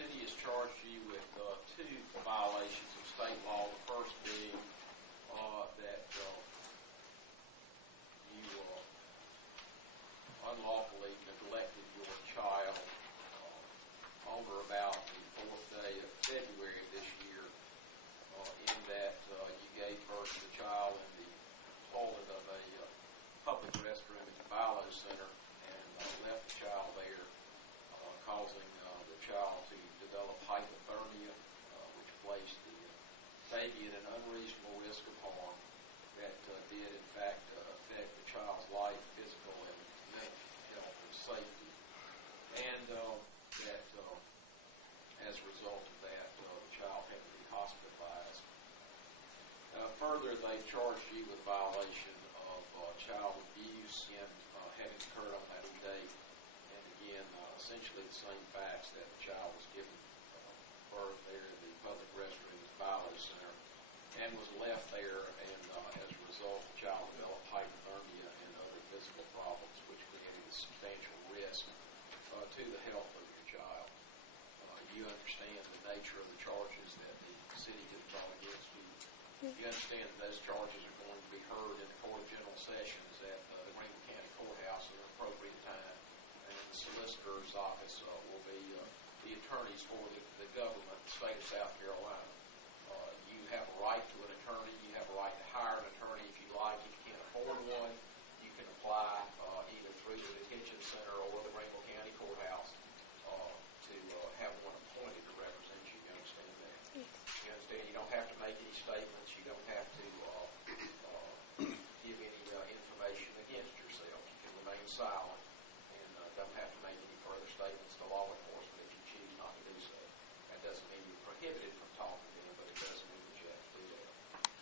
city has charged you with two violations of state law. The first being that you unlawfully neglected your child on or about the 4th day of February this year, in that you gave birth to the child in the toilet of a public restroom at the Bilo Center and left the child there, causing the child to develop hypothermia, which placed the baby at an unreasonable risk of harm that did, in fact, affect the child's life, physical, and mental health and safety. And that as a result of that, the child had to be hospitalized. Further, they charged you with violation of child abuse and having occurred on that date. And again, essentially the same facts, that the child was given birth there in the public restroom at the Bilo Center and was left there, and as a result, the child developed hypothermia and other physical problems, which created a substantial risk to the health of your child. You understand the nature of the charges that the city has brought against you. You understand that those charges are going to be heard in the Court of General Sessions at the Greenville County Courthouse at an appropriate time, and the solicitor's office will be the attorneys for the government, the state of South Carolina. You have a right to an attorney. You have a right to hire an attorney if you like. If you can't afford one, you can apply either through the detention center or the Greenville County Courthouse to have one appointed to represent you. You understand that? Yes. You understand you don't have to make any statements. You don't have to give any information against yourself. You can remain silent and don't have to make any further statements to law enforcement if you choose not to do so. That doesn't mean you're prohibited from talking to them, but it does mean that you have to do that.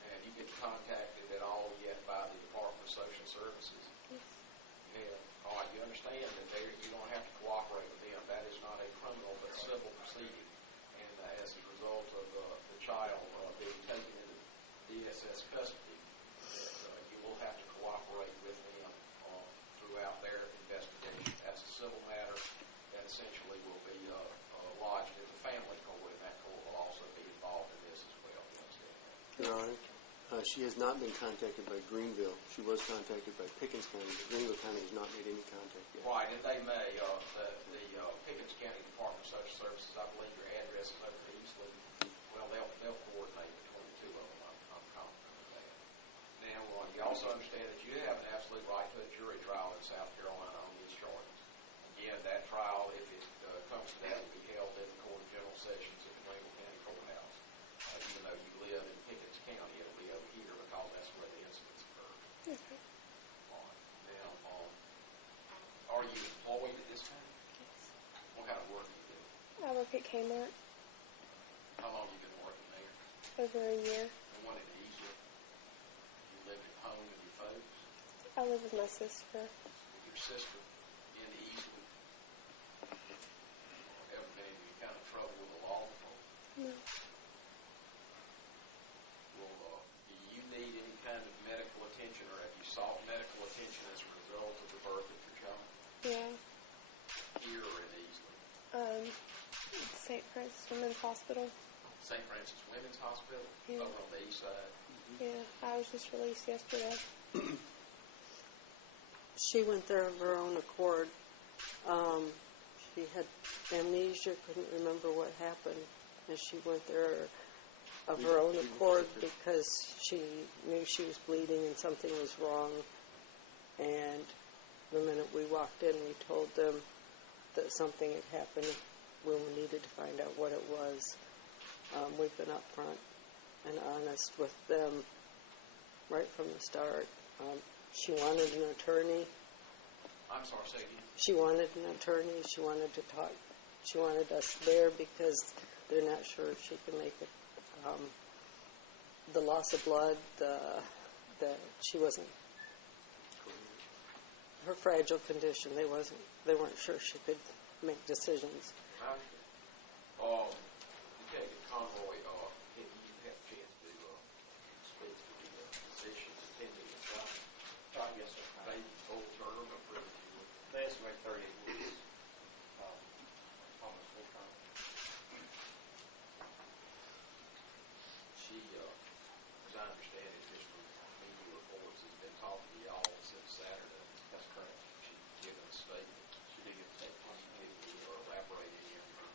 Have you been contacted at all yet by the Department of Social Services? Yes. You have. All right, you understand that you don't have to cooperate with them. That is not a criminal but civil proceeding. And as a result of the child being taken into DSS custody, that you will have to cooperate with them throughout their investigation. That's a civil matter that essentially will be lodged in the family court, and that court will also be involved in this as well. You understand that? Your Honor, she has not been contacted by Greenville. She was contacted by Pickens County, but Greenville County has not made any contact yet. Right, and they may. The Pickens County Department of Social Services, I believe your address is over easily. Well, they'll coordinate between the two of them. I'm confident of that. Now, you also understand that you have an absolute right to a jury trial in South Carolina on these charges. Again, that trial, if it comes to that, will be held in the Court of General Sessions at the Greenville County Courthouse. Even though you live in Pickens County, it'll be over here because that's where the incidents occurred. Okay. All right. Now, are you employed at this time? Yes. What kind of work do you do? I work at Kmart. How long have you been working there? Over a year. And what it easier? You live at home with your folks? I live with my sister. With your sister in Easley? Ever been in any kind of trouble with the law before? No. Well, do you need any kind of medical attention, or have you sought medical attention as a result of the birth of your child? Yeah. Here or in Easley? St. Francis Women's Hospital. St. Francis Women's Hospital? Yeah. Over on the east side? Yeah, I was just released yesterday. She went there of her own accord. She had amnesia, couldn't remember what happened, and she went there of her own accord because she knew she was bleeding and something was wrong. And the minute we walked in, we told them that something had happened when we needed to find out what it was. We've been upfront and honest with them right from the start. She wanted an attorney. I'm sorry, say again. She wanted an attorney. She wanted to talk. She wanted us there because they're not sure if she can make it. The loss of blood, that she wasn't. Her fragile condition. They weren't sure she could make decisions. Detective Conroy, you have a chance to speak to the physicians attending the trial. Yes, sir. Baby full term approved. They estimate 38 weeks. Almost full term. she's been talking to y'all since Saturday. That's correct. She's given a statement. She did get a statement. Can you elaborate any on her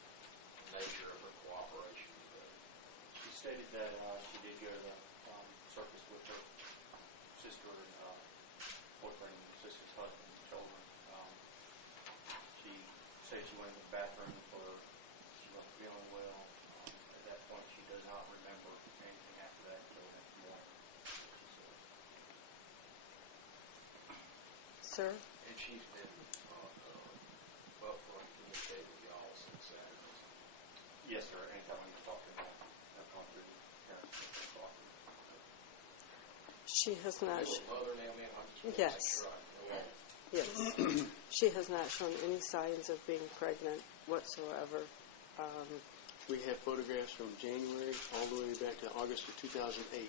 nature of her cooperation with it? She stated that she did go to the circus with her sister and boyfriend, sister's husband, and children. She said she went in the bathroom for she wasn't feeling well. At that point, she does not remember anything after that until the next morning. Sir? And she's been upfront communicating with y'all since Saturday. Yes, sir. Anytime I'm going to talk to her, I've gone through the parents to talk to her. She has not. Mother now, ma'am, I just want to Yes. make sure I know all. Yes. She has not shown any signs of being pregnant whatsoever. We have photographs from January all the way back to August of 2008,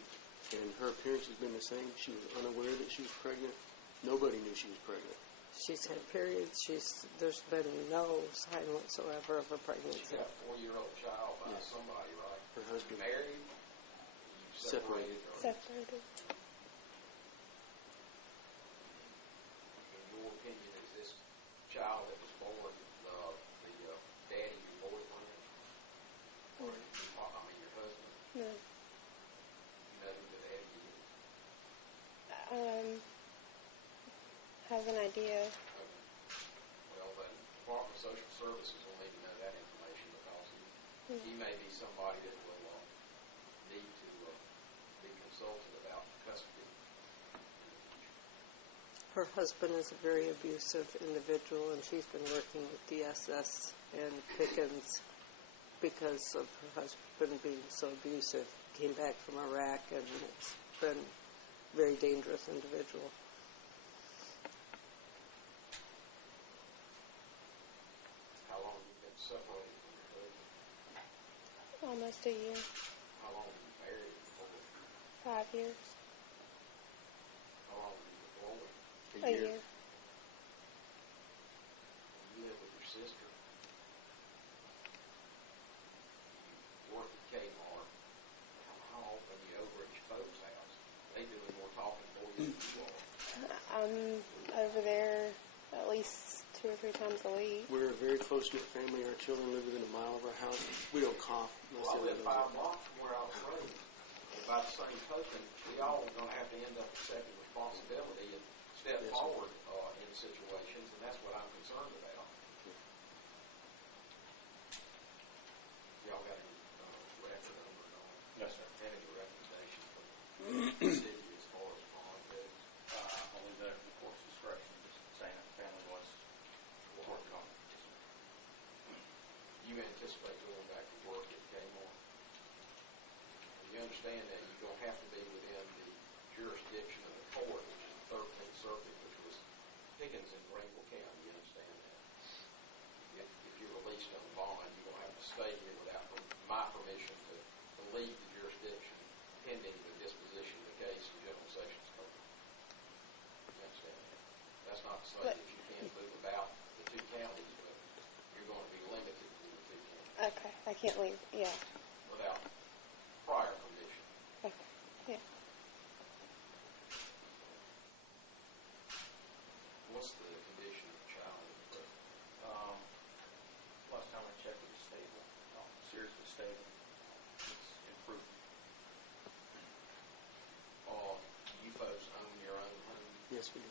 and her appearance has been the same. She was unaware that she was pregnant. Nobody knew she was pregnant. She's had periods. There's been no sign whatsoever of a pregnancy. She's got a 4-year-old child by Yes. somebody, right? Her husband Married? You separated. Or Separated. in your opinion, is this child that was born the daddy, your boyfriend? Or your husband? No. You know who the daddy is? Have an idea. Okay. Well, the Department of Social Services will need to know that information because he may be somebody that will need to be consulted about custody in the future. Her husband is a very abusive individual, and she's been working with DSS and Pickens because of her husband being so abusive. Came back from Iraq, and it's been a very dangerous individual. How long have you been separated from your husband? Almost a year. How long were you married before? 5 years. How long were you before? A year. You live with your sister. You work at Kmart. How often are you over at your folks' house? They doing more talking for you than you are. I'm over there at least 2 or 3 times a week. We're a very close-knit family. Our children live within a mile of our house. We don't cough. Well, I live 5 blocks from where I was raised. And by the same token, we all are going to have to end up accepting responsibility and step Yes, forward in situations, and that's what I'm concerned about. Y'all got any record numbers on it? No, sir. Any recommendation from the city as far as bond goes? I'll leave that in the court's discretion, just saying that the family was working on it. You anticipate going back to work at Kmart? You understand that you're going to have to be within the jurisdiction of the court, which is the 13th Circuit, which was Pickens in Greenville County. You understand that? If you're released on bond, you're going to have to stay here without my permission to leave the jurisdiction pending the disposition of the case in General Sessions Court. You understand that? That's not to say that you can't move about the 2 counties, but you're going to be limited to the 2 counties Okay. I can't leave. Yeah. without prior permission. Okay. Yeah. What's the condition of the child in the present? Last time I checked, it was stable, not seriously stable. It's improved. You folks own your own home? Yes, we do.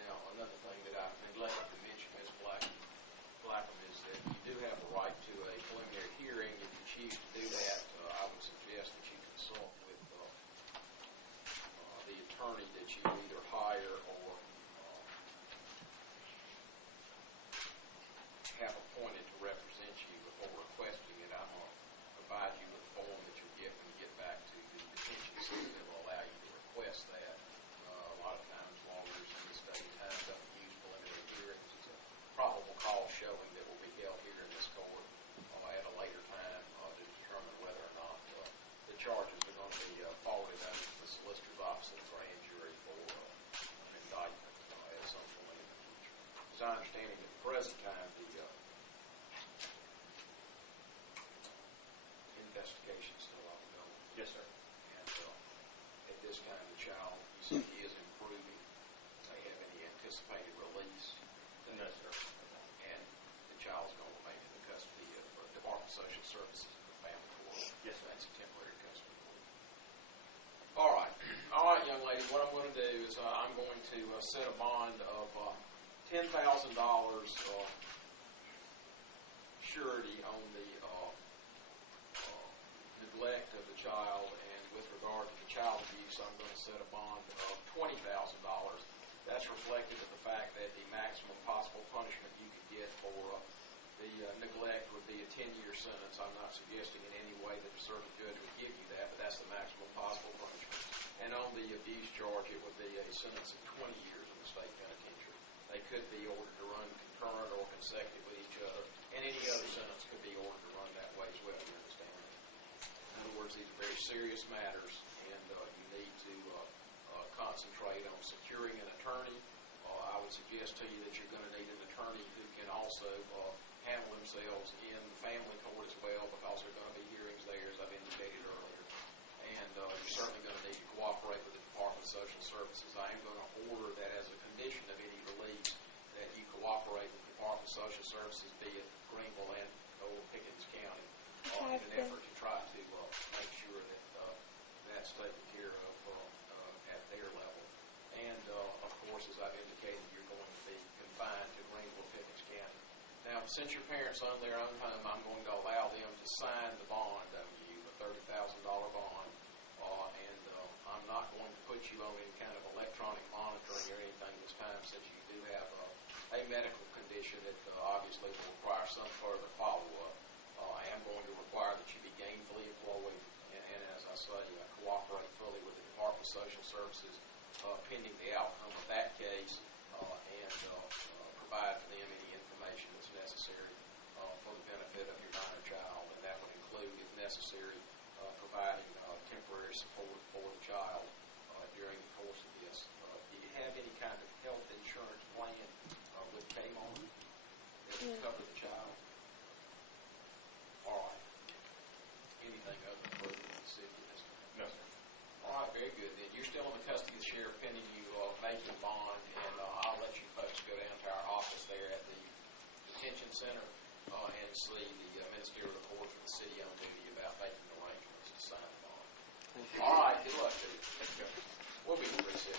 Now, another thing that I neglected to mention, Ms. Blackham, is that you do have the right to a preliminary hearing. If you choose to do that, I would suggest that you consult with the attorney that you either hire or have appointed to represent you before requesting it. I'm going to provide you with a form that you'll get when you get back to the detention center that will allow you to request that. A lot of times lawyers in this day and time don't use preliminary hearings. It's a probable cause showing that will be held here in this court at a later time to determine whether or not the charges are going to be forwarded over to the solicitor's office and grand jury for an indictment at some point in the future. As I understand it, at the present time, the investigation still ongoing? Yes, sir. And at this time, the child, you said he is improving. Do they have any anticipated release? No, sir. And the child's going to remain in the custody of the Department of Social Services and the Family Court? Yes, sir. That's a temporary custody for you. All right, young lady. What I'm going to do is I'm going to set a bond of $10,000 surety on the neglect of the child, and with regard to the child abuse, I'm going to set a bond of $20,000. That's reflective of the fact that the maximum possible punishment you could get for the neglect would be a 10-year sentence. I'm not suggesting in any way that a circuit judge would give you that, but that's the maximum possible punishment. And on the abuse charge, it would be a sentence of 20 years in the state penitentiary. They could be ordered to run concurrent or consecutive with each other, and any other sentence could be ordered to run that way as well. You understand that? In other words, these are very serious matters, and you need to concentrate on securing an attorney. I would suggest to you that you're going to need an attorney who can also handle themselves in the family court as well, because there are going to be hearings there, as I've indicated earlier. And you're certainly going to need to cooperate with the Department of Social Services. I am going to order that as a condition of any release that you cooperate with the Department of Social Services, be it Greenville and Old Pickens County, in an effort to try to make sure that that's taken care of at their level. And, of course, as I've indicated, you're going to be confined to Greenville, Pickens County. Now, since your parents own their own home, I'm going to allow them to sign the bond on you, a $30,000 bond, and I'm not going to put you on any kind of electronic monitoring or anything this time, since you do have a medical condition that obviously will require some further follow-up. I am going to require that you be gainfully employed and as I say, cooperate fully with the Department of Social Services pending the outcome of that case, and provide for them any information that's necessary for the benefit of your minor child, and that would include, if necessary, providing temporary support for the child during the course of this. Do you have any kind of health insurance plan with Kmart that would cover the child? All right. Anything other than further than the city this time? No, sir. All right, very good. Then you're still in the custody of the sheriff pending you make your bond, and I'll let you folks go down to our office there at the detention center and see the ministerial report for the city on duty about making arrangements to sign the bond. All right, good luck to you. We'll be in recess.